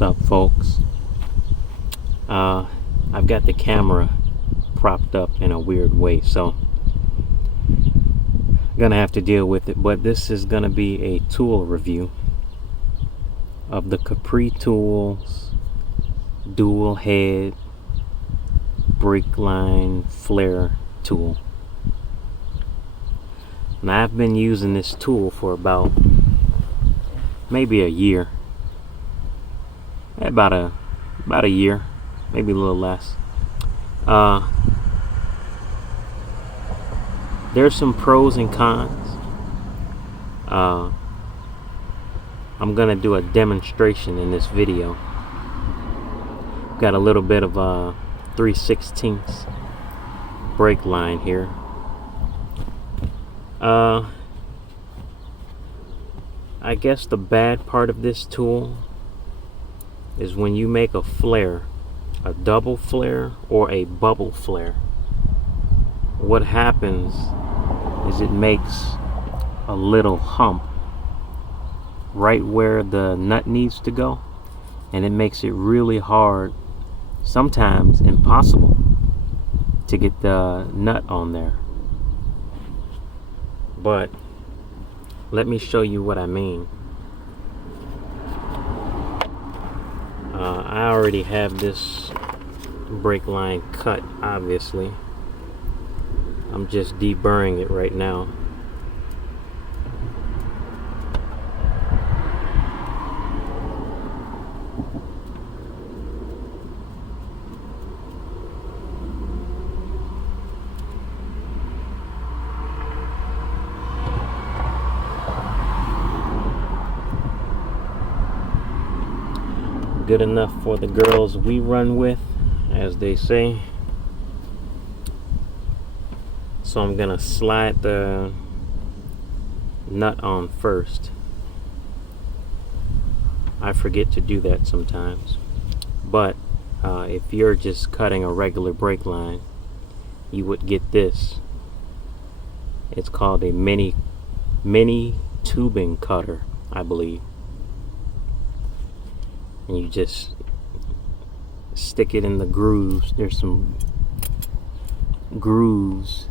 What's up, folks? I've got the camera propped up in a weird way, so I'm gonna have to deal with it. But this is gonna be a tool review of the Capri Tools dual head brake line flare tool. Now, I've been using this tool for about maybe a year. About a year, maybe a little less. There's some pros and cons. I'm gonna do a demonstration in this video. Got a little bit of a 3/16 brake line here. I guess the bad part of this tool is when you make a flare, a double flare or a bubble flare, what happens is it makes a little hump right where the nut needs to go, and it makes it really hard, sometimes impossible, to get the nut on there. But let me show you what I mean. I already have this brake line cut, obviously. I'm just deburring it right now. Good enough for the girls we run with, as they say. So I'm gonna slide the nut on first. I forget to do that sometimes, but if you're just cutting a regular brake line, you would get this. It's called a mini tubing cutter, I believe. And you just stick it in the grooves. There's some grooves.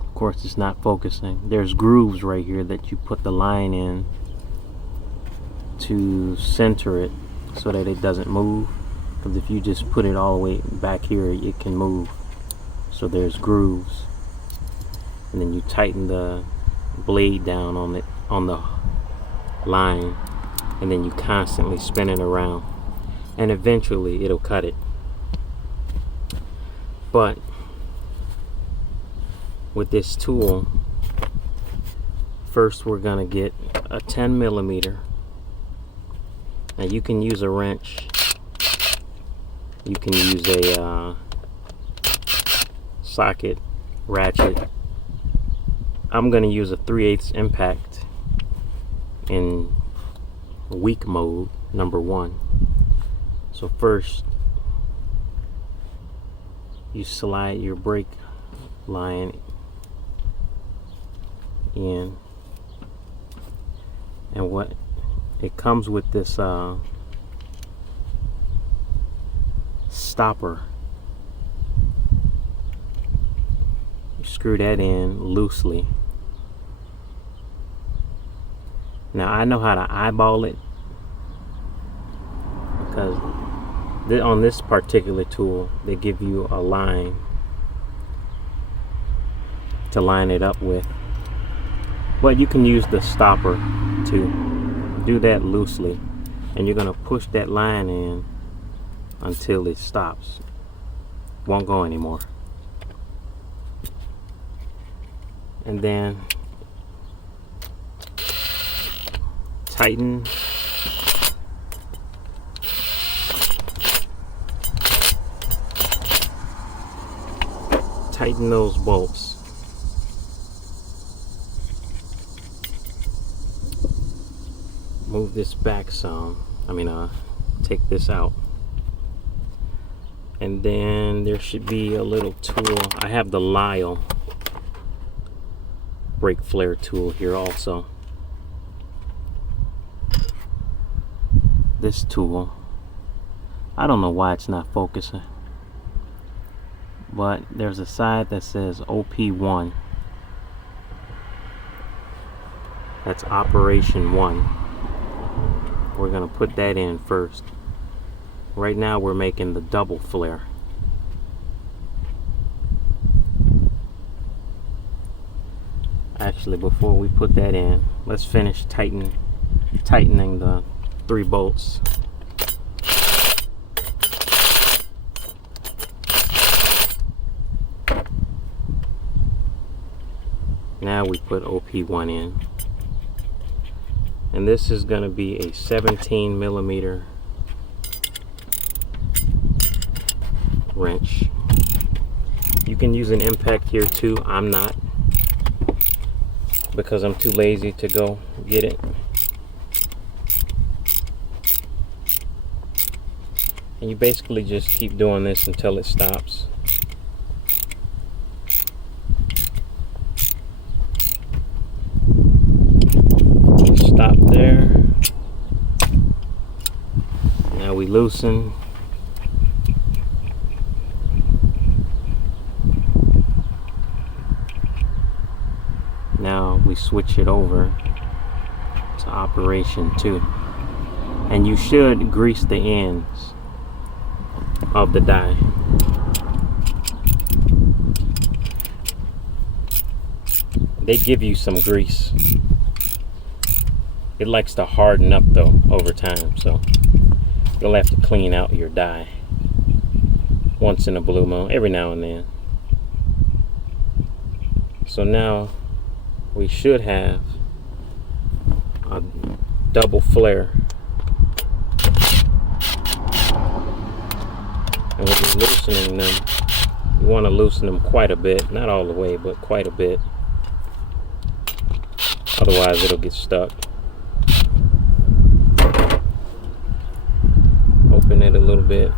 Of course, it's not focusing. There's grooves right here that you put the line in to center it so that it doesn't move. Because if you just put it all the way back here, it can move. So there's grooves. And then you tighten the blade down on it, on the line, and then you constantly spin it around, and eventually it'll cut it. But with this tool, first we're gonna get a 10mm. Now you can use a wrench, you can use a socket, ratchet. I'm gonna use a 3/8 impact in weak mode, number 1. So first you slide your brake line in, and what it comes with this stopper. You screw that in loosely. Now I know how to eyeball it, because on this particular tool they give you a line to line it up with, but you can use the stopper to do that loosely, and you're going to push that line in until it stops. Won't go anymore. And then tighten those bolts. Move this back some. Take this out. And then there should be a little tool. I have the Lyle brake flare tool here also. this tool. I don't know why it's not focusing, but there's a side that says OP1. That's operation 1. We're gonna put that in first. Right now we're making the double flare. Actually, before we put that in, let's finish tightening the 3 bolts. Now we put OP1 in. And this is going to be a 17 millimeter wrench. You can use an impact here too. I'm not, because I'm too lazy to go get it. And you basically just keep doing this until it stops. Stop there. Now we loosen. Now we switch it over to operation 2. And you should grease the ends of the die. They give you some grease. It likes to harden up though over time, so you'll have to clean out your die once in a blue moon, every now and then. So now we should have a double flare. And when you're loosening them, you want to loosen them quite a bit, not all the way, but quite a bit. Otherwise it'll get stuck. Open it a little bit.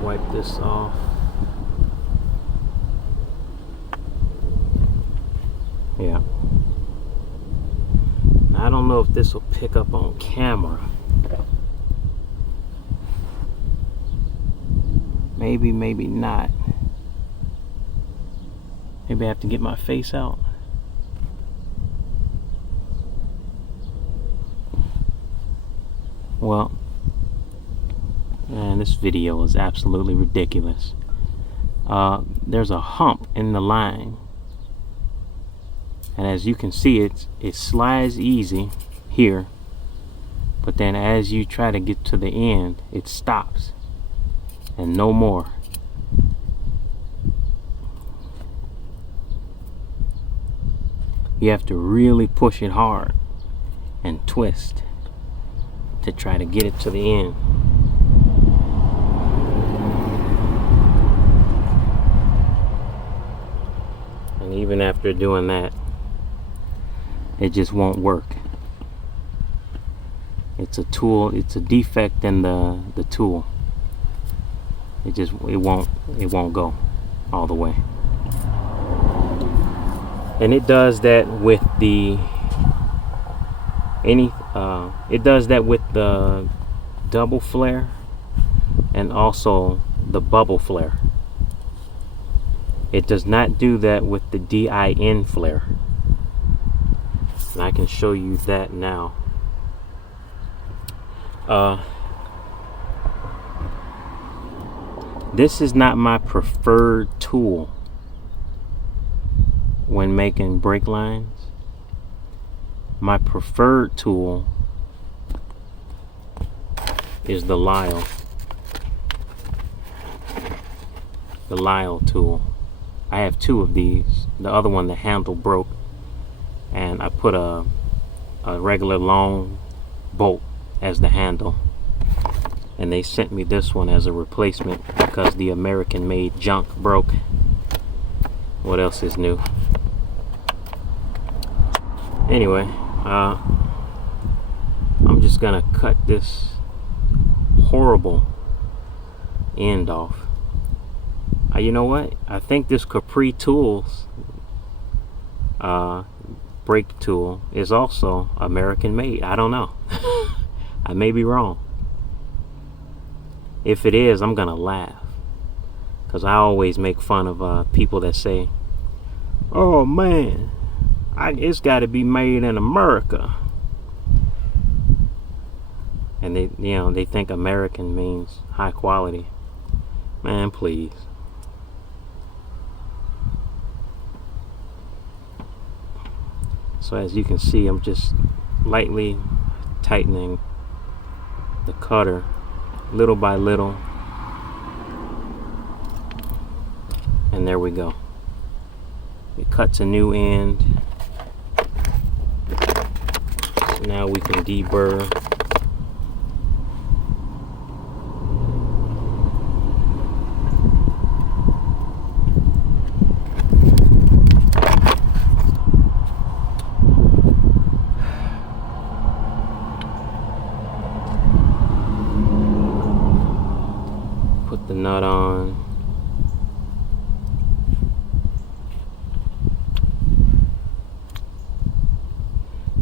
Wipe this off. Yeah. I don't know if this will pick up on camera. Maybe, maybe not. Maybe I have to get my face out. Well, man, this video is absolutely ridiculous. There's a hump in the line, and as you can see, it slides easy here, but then as you try to get to the end, it stops and no more. You have to really push it hard and twist to try to get it to the end. And even after doing that, it just won't work. It's a tool, it's a defect in the tool. It won't go all the way. And it does that with the double flare and also the bubble flare. It does not do that with the DIN flare. And I can show you that now. This is not my preferred tool when making brake lines. My preferred tool is the Lisle tool. I have 2 of these. The other one, the handle broke, and I put a regular long bolt as the handle, and they sent me this one as a replacement because the American made junk broke. What else is new? Anyway, I'm just gonna cut this horrible end off. You know what? I think this Capri tools brake tool is also American made. I don't know. I may be wrong. If it is, I'm gonna laugh, because I always make fun of people that say, oh man, it's got to be made in America. And they think American means high quality. Man, please. So as you can see, I'm just lightly tightening the cutter little by little. And there we go. It cuts a new end. So now we can deburr. Put the nut on.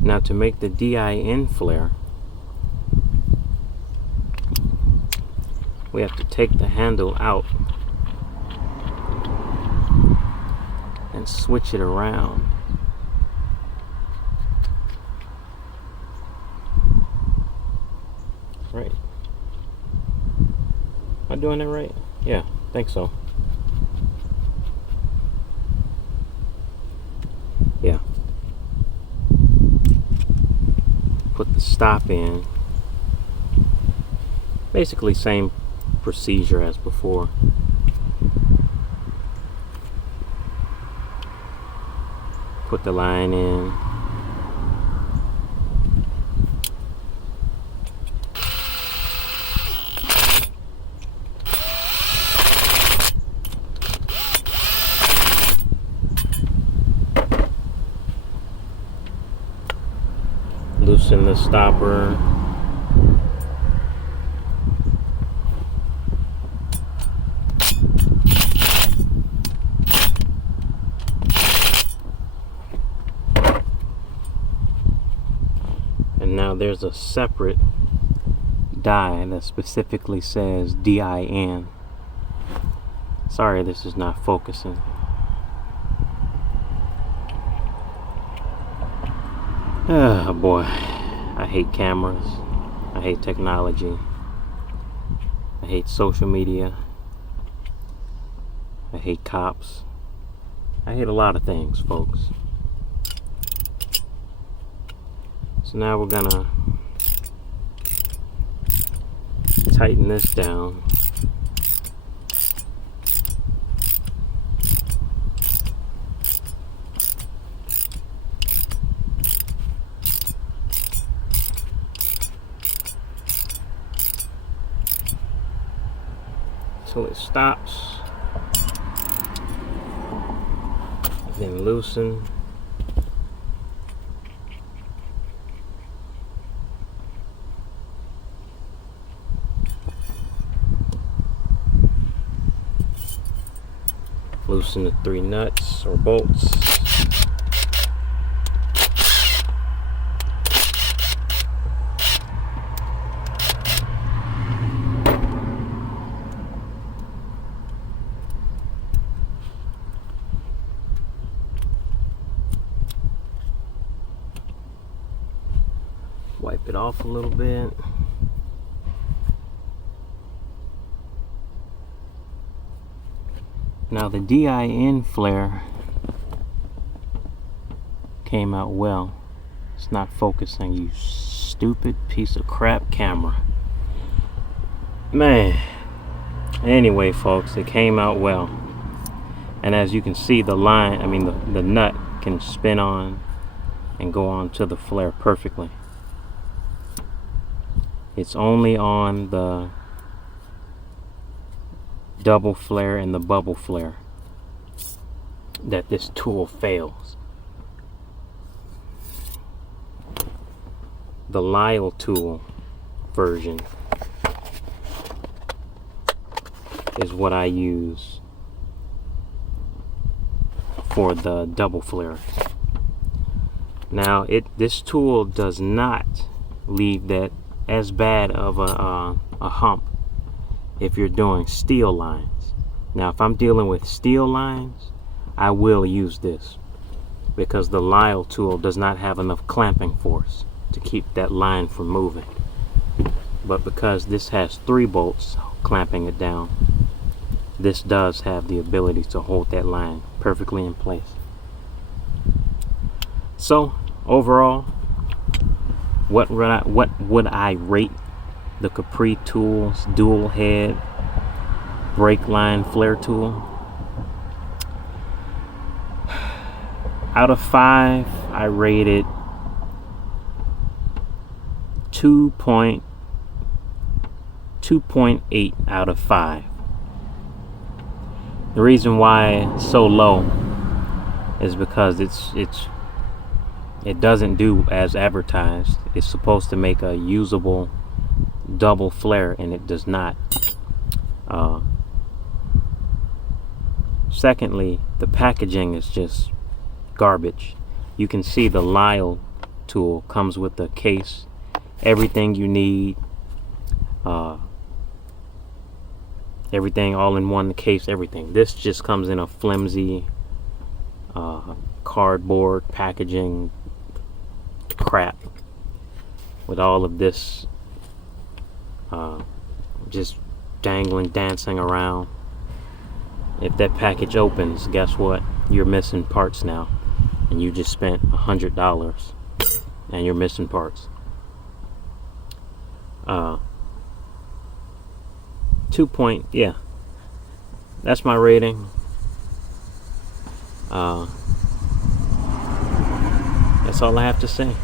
Now to make the DIN flare, we have to take the handle out and switch it around. Right. Am I doing it right? Yeah, I think so. Yeah. Put the stop in. Basically same procedure as before. Put the line in. Loosen the stopper. And now there's a separate die that specifically says DIN. Sorry, this is not focusing. Oh boy, I hate cameras, I hate technology, I hate social media, I hate cops, I hate a lot of things, folks. So now we're gonna tighten this down. Till it stops, then loosen. Loosen the 3 nuts or bolts. Wipe it off a little bit. Now the DIN flare came out well. It's not focusing, you stupid piece of crap camera. Man. Anyway, folks, it came out well. And as you can see, the line, the nut can spin on and go on to the flare perfectly. It's only on the double flare and the bubble flare that this tool fails. The Lyle tool version is what I use for the double flare. Now this tool does not leave that as bad of a hump if you're doing steel lines. Now if I'm dealing with steel lines, I will use this because the Lisle tool does not have enough clamping force to keep that line from moving. But because this has 3 bolts clamping it down, this does have the ability to hold that line perfectly in place. So overall, what would I rate the Capri Tools dual head brake line flare tool? Out of 5, I rate it 2.8 out of 5. The reason why it's so low is because it doesn't do as advertised. It's supposed to make a usable double flare, and it does not. Secondly, the packaging is just garbage. You can see the Lisle tool comes with a case, everything you need, everything all in one case, everything. This just comes in a flimsy cardboard packaging crap with all of this just dangling, dancing around. If that package opens, guess what? You're missing parts now, and you just spent $100 and you're missing parts. 2 yeah, that's my rating. That's all I have to say.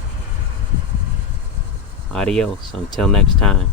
Adios until next time.